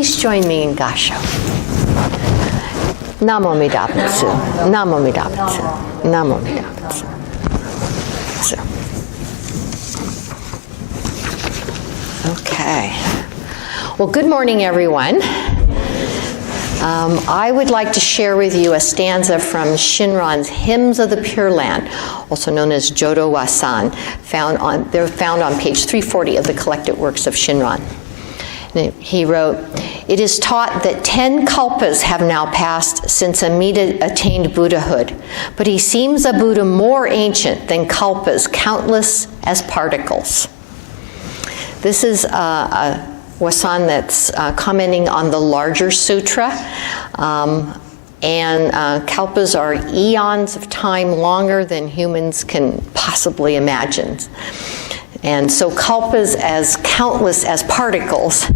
please join me in Gasho. Namo Amida Butsu. Namo Amida Butsu. Namo Amida Butsu. Okay. Well, good morning, everyone. I would like to share with you a stanza from Shinran's Hymns of the Pure Land, also known as Jodo Wasan. They're found on page 340 of the collected works of Shinran. He wrote, "It is taught that 10 kalpas have now passed since Amida attained Buddhahood, but he seems a Buddha more ancient than kalpas, countless as particles." This is a Wasan that's commenting on the larger sutra, and kalpas are eons of time longer than humans can possibly imagine. And so kalpas as countless as particles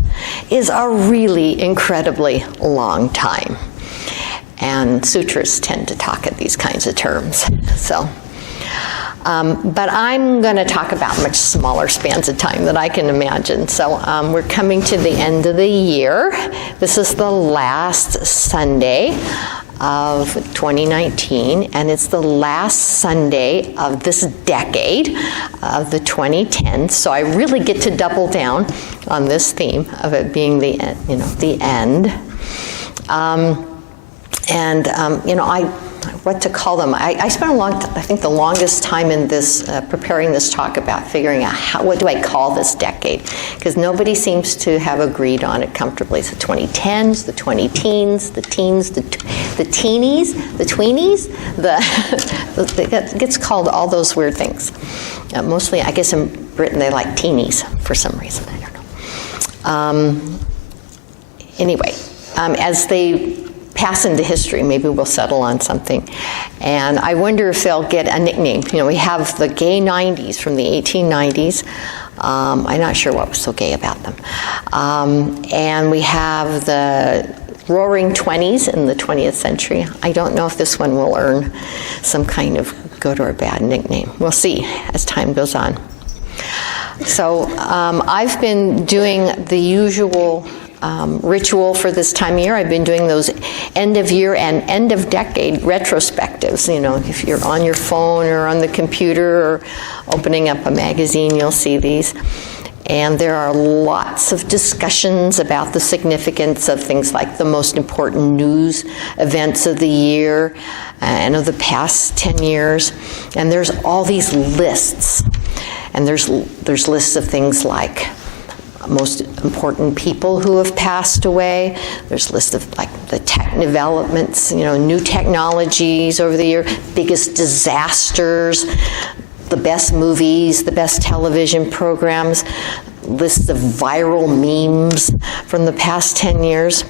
is a really incredibly long time. And sutras tend to talk in these kinds of terms. But I'm going to talk about much smaller spans of time that I can imagine. So we're coming to the end of the year. This is the last Sunday of 2019, and it's the last Sunday of this decade of the 2010s. So I really get to double down on this theme of it being the end, the end. What to call them. I spent I think the longest time in this, preparing this talk about figuring out what do I call this decade? Because nobody seems to have agreed on it comfortably. It's the 2010s, the 20-teens, the teens, the teenies, the tweenies, it gets called all those weird things. Mostly, I guess in Britain, they like teenies for some reason. I don't know. Anyway, as they pass into history, maybe we'll settle on something. And I wonder if they'll get a nickname. We have the gay 90s from the 1890s. I'm not sure what was so gay about them. And we have the roaring 20s in the 20th century. I don't know if this one will earn some kind of good or bad nickname. We'll see as time goes on. So I've been doing the usual ritual for this time of year. I've been doing those end of year and end of decade retrospectives. If you're on your phone or on the computer or opening up a magazine, you'll see these. And there are lots of discussions about the significance of things like the most important news events of the year and of the past 10 years. And there's all these lists. And there's lists of things like most important people who have passed away. There's a list of the tech developments, new technologies over the year, biggest disasters, the best movies, the best television programs, lists of viral memes from the past 10 years.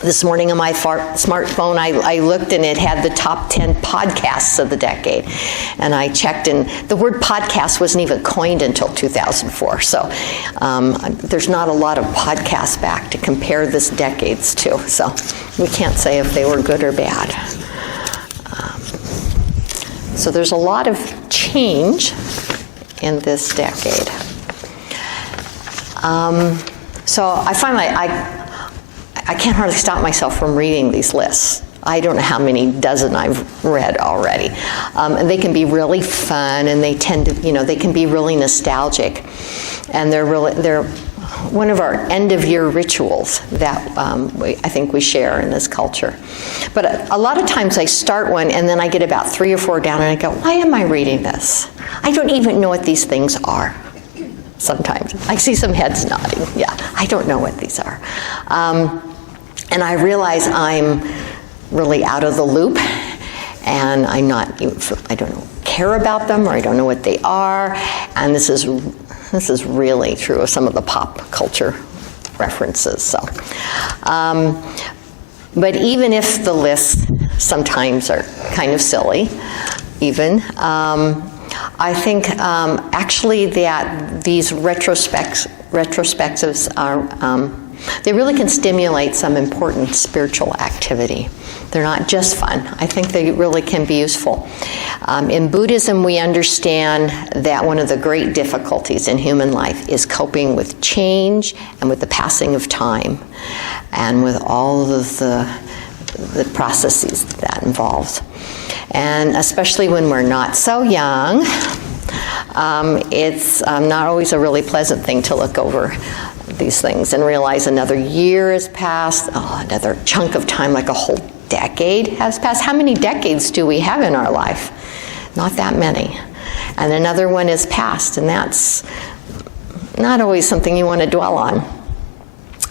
This morning on my smartphone, I looked and it had the top 10 podcasts of the decade. And I checked, and the word podcast wasn't even coined until 2004. So there's not a lot of podcasts back to compare this decades to. So we can't say if they were good or bad. So there's a lot of change in this decade. So I finally, I can't hardly stop myself from reading these lists. I don't know how many dozen I've read already. And they can be really fun, and they tend to, they can be really nostalgic. And they're one of our end-of-year rituals that I think we share in this culture. But a lot of times I start one, and then I get about 3 or 4 down, and I go, why am I reading this? I don't even know what these things are. Sometimes. I see some heads nodding. Yeah, I don't know what these are. And I realize I'm really out of the loop, and I don't care about them, or I don't know what they are. And this is really true of some of the pop culture references. So, but even if the lists sometimes are kind of silly, I think actually that these retrospectives are They really can stimulate some important spiritual activity. They're not just fun. I think they really can be useful. In Buddhism, we understand that one of the great difficulties in human life is coping with change and with the passing of time and with all of the processes that involves. And especially when we're not so young, it's not always a really pleasant thing to look over these things and realize another year has passed, another chunk of time, like a whole decade has passed. How many decades do we have in our life? Not that many. And another one has passed, and that's not always something you want to dwell on.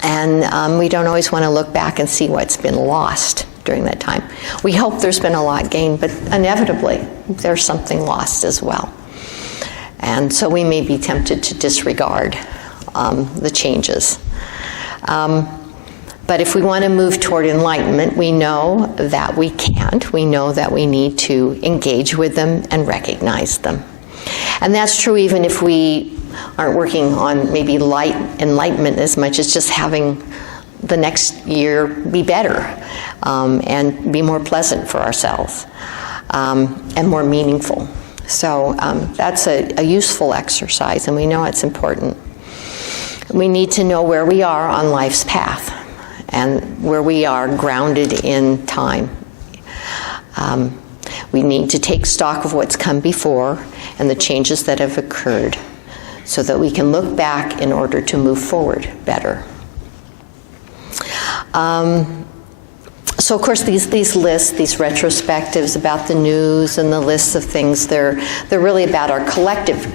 And we don't always want to look back and see what's been lost during that time. We hope there's been a lot gained, but inevitably there's something lost as well. And so we may be tempted to disregard the changes. But if we want to move toward enlightenment, we know that we can't. We know that we need to engage with them and recognize them. And that's true even if we aren't working on maybe enlightenment as much as just having the next year be better and be more pleasant for ourselves and more meaningful. So that's a useful exercise, and we know it's important. We need to know where we are on life's path and where we are grounded in time. We need to take stock of what's come before and the changes that have occurred so that we can look back in order to move forward better. So of course these lists, these retrospectives about the news and the lists of things, they're really about our collective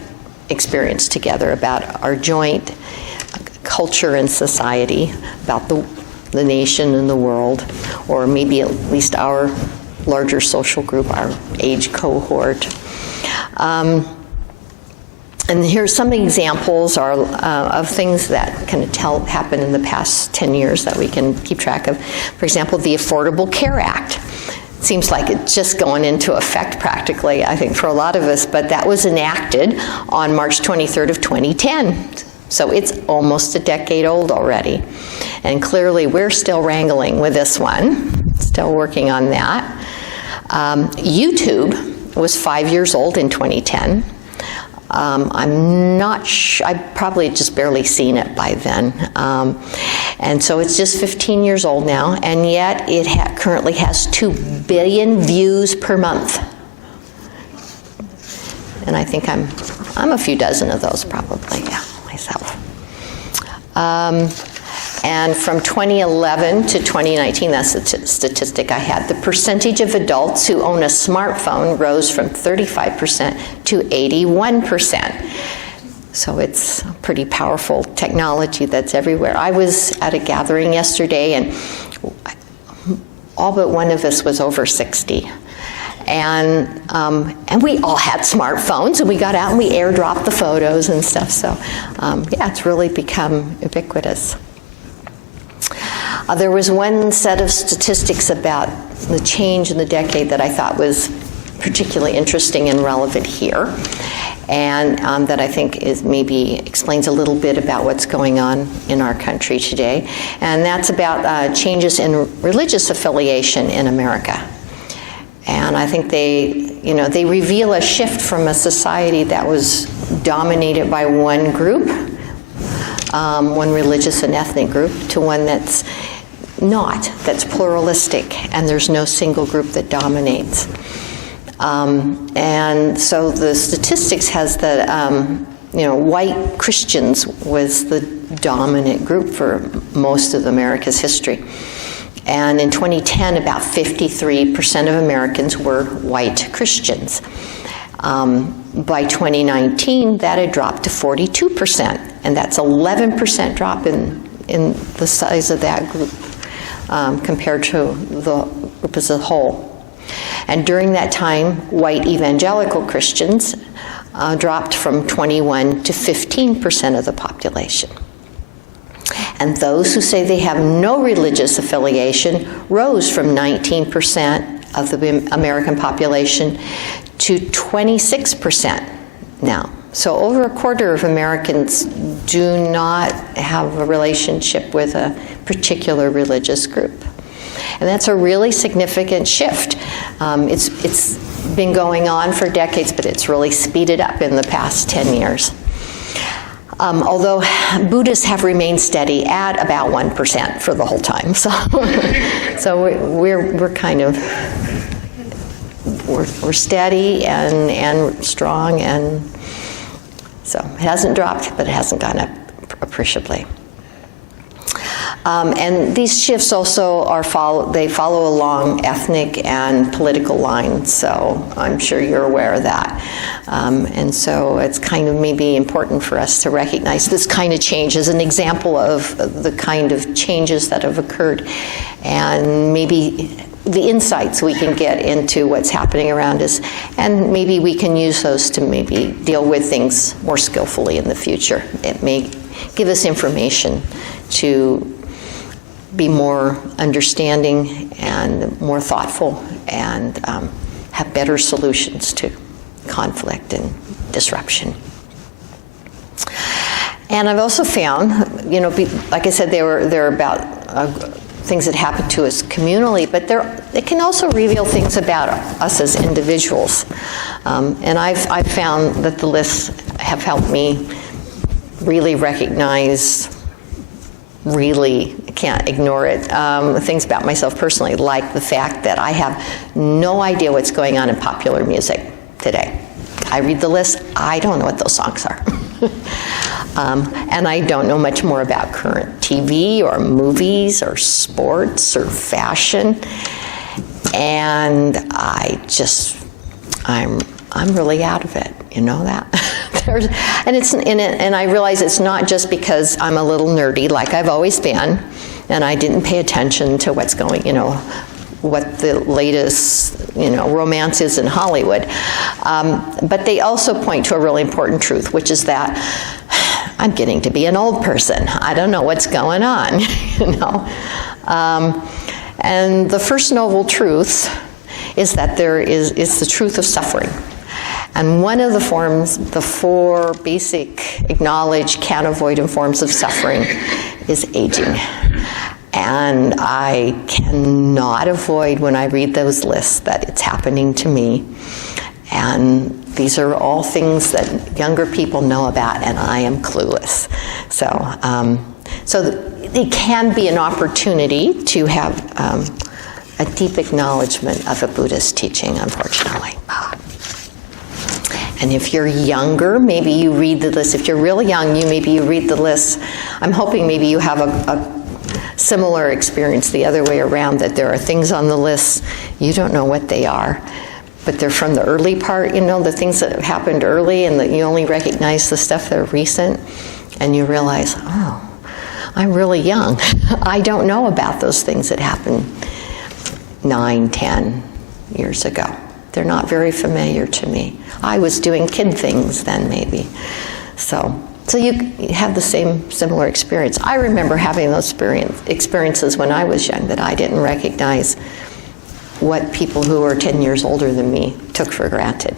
experience together, about our joint culture and society, about the nation and the world, or maybe at least our larger social group, our age cohort. And here's some examples of things that kind of happened in the past 10 years that we can keep track of. For example, the Affordable Care Act. It seems like it's just going into effect practically, I think, for a lot of us, but that was enacted on March 23rd of 2010. So it's almost a decade old already. And clearly we're still wrangling with this one, still working on that. YouTube was 5 years old in 2010. I'm not sure, I probably just barely seen it by then. And so it's just 15 years old now, and yet it currently has 2 billion views per month. And I think I'm a few dozen of those probably, yeah, myself. And from 2011 to 2019, that's the statistic I had, the percentage of adults who own a smartphone rose from 35% to 81%. So it's a pretty powerful technology that's everywhere. I was at a gathering yesterday, and all but one of us was over 60. And we all had smartphones, and we got out and we airdropped the photos and stuff. So yeah, it's really become ubiquitous. There was one set of statistics about the change in the decade that I thought was particularly interesting and relevant here, and that I think explains a little bit about what's going on in our country today. And that's about changes in religious affiliation in America. And I think they reveal a shift from a society that was dominated by one group, one religious and ethnic group, to one that's pluralistic, and there's no single group that dominates. And so the statistics has that white Christians was the dominant group for most of America's history. And in 2010, about 53% of Americans were white Christians. By 2019, that had dropped to 42%, and that's 11% drop in the size of that group compared to the group as a whole. And during that time, white evangelical Christians dropped from 21 to 15% of the population. And those who say they have no religious affiliation rose from 19% of the American population to 26% now. So over a quarter of Americans do not have a relationship with a particular religious group. And that's a really significant shift. It's been going on for decades, but it's really speeded up in the past 10 years. Although Buddhists have remained steady at about 1% for the whole time. So we're kind of, we're steady and strong, and so it hasn't dropped, but it hasn't gone up appreciably. And these shifts also follow along ethnic and political lines, so I'm sure you're aware of that. And so it's kind of maybe important for us to recognize this kind of change as an example of the kind of changes that have occurred, and maybe the insights we can get into what's happening around us, and maybe we can use those to maybe deal with things more skillfully in the future. It may give us information to be more understanding and more thoughtful, and have better solutions to conflict and disruption. And I've also found, like I said, they're about things that happen to us communally, but they can also reveal things about us as individuals. And I've found that the lists have helped me really recognize, really can't ignore it, things about myself personally, like the fact that I have no idea what's going on in popular music today. I read the list, I don't know what those songs are. And I don't know much more about current TV or movies or sports or fashion. And I'm really out of it, you know that? And I realize it's not just because I'm a little nerdy like I've always been, and I didn't pay attention to what's going, what the latest, romance is in Hollywood. But they also point to a really important truth, which is that I'm getting to be an old person. I don't know what's going on, And the first noble truth is that it's the truth of suffering. And one of the four basic acknowledged, can't avoid forms of suffering is aging. And I cannot avoid, when I read those lists, that it's happening to me. And these are all things that younger people know about, and I am clueless. So it can be an opportunity to have a deep acknowledgement of a Buddhist teaching, unfortunately. And if you're younger, maybe you read the list. If you're really young, maybe you read the list. I'm hoping maybe you have a similar experience the other way around, that there are things on the list, you don't know what they are, but they're from the early part, the things that have happened early, and that you only recognize the stuff that are recent, and you realize, oh, I'm really young. I don't know about those things that happened 9, 10 years ago. They're not very familiar to me. I was doing kid things then, maybe. So you have the similar experience. I remember having those experiences when I was young, that I didn't recognize what people who were 10 years older than me took for granted.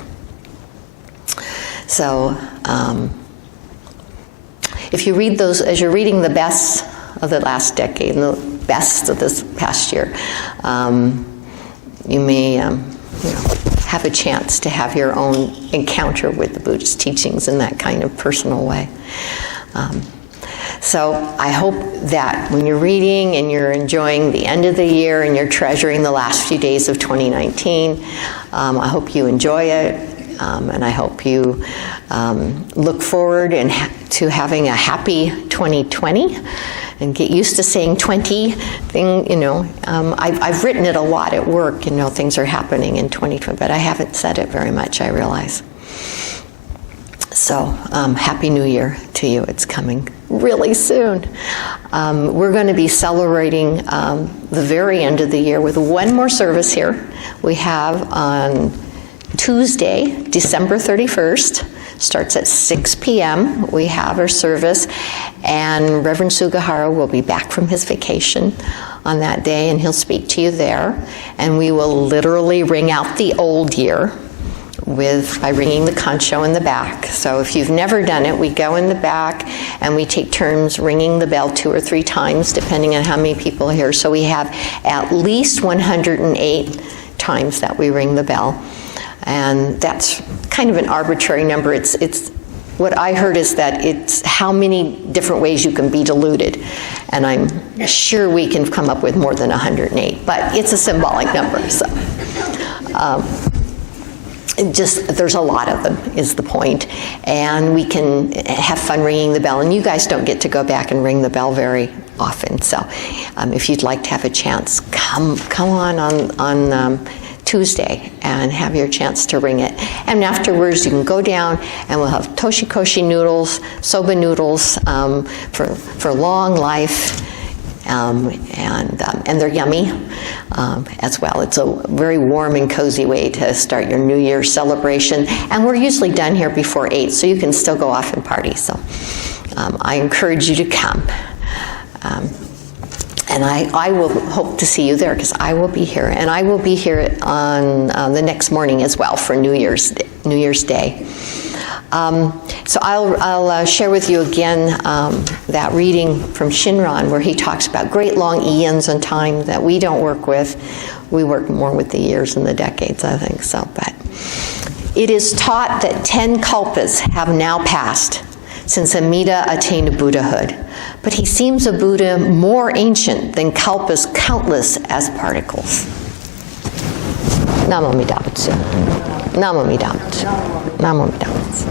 So if you read those, as you're reading the best of the last decade and the best of this past year, you may have a chance to have your own encounter with the Buddhist teachings in that kind of personal way. So I hope that when you're reading and you're enjoying the end of the year and you're treasuring the last few days of 2019, I hope you enjoy it, and I hope you look forward to having a happy 2020. And get used to saying 20 thing, I've written it a lot at work, things are happening in 2020, but I haven't said it very much, I realize. So, Happy New Year to you. It's coming really soon. We're going to be celebrating the very end of the year with one more service here. We have on Tuesday, December 31st, starts at 6 p.m. We have our service, and Reverend Sugihara will be back from his vacation on that day, and he'll speak to you there. And we will literally ring out the old year by ringing the concho in the back. So if you've never done it, we go in the back and we take turns ringing the bell 2 or 3 times, depending on how many people are here. So we have at least 108 times that we ring the bell. And that's kind of an arbitrary number. It's what I heard is that it's how many different ways you can be deluded. And I'm sure we can come up with more than 108, but it's a symbolic number. So. There's a lot of them, is the point. And we can have fun ringing the bell. And you guys don't get to go back and ring the bell very often. So if you'd like to have a chance, come on Tuesday and have your chance to ring it. And afterwards, you can go down and we'll have toshikoshi noodles, soba noodles for long life. And they're yummy as well. It's a very warm and cozy way to start your New Year's celebration. And we're usually done here before 8, so you can still go off and party. So I encourage you to come. And I will hope to see you there, because I will be here. And I will be here on the next morning as well for New Year's Day. So I'll share with you again that reading from Shinran, where he talks about great long eons and time that we don't work with. We work more with the years and the decades, I think so. But it is taught that 10 kalpas have now passed since Amida attained Buddhahood. But he seems a Buddha more ancient than kalpas countless as particles. Namo Amida Butsu. Namo Amida Butsu. Namo Amida Butsu.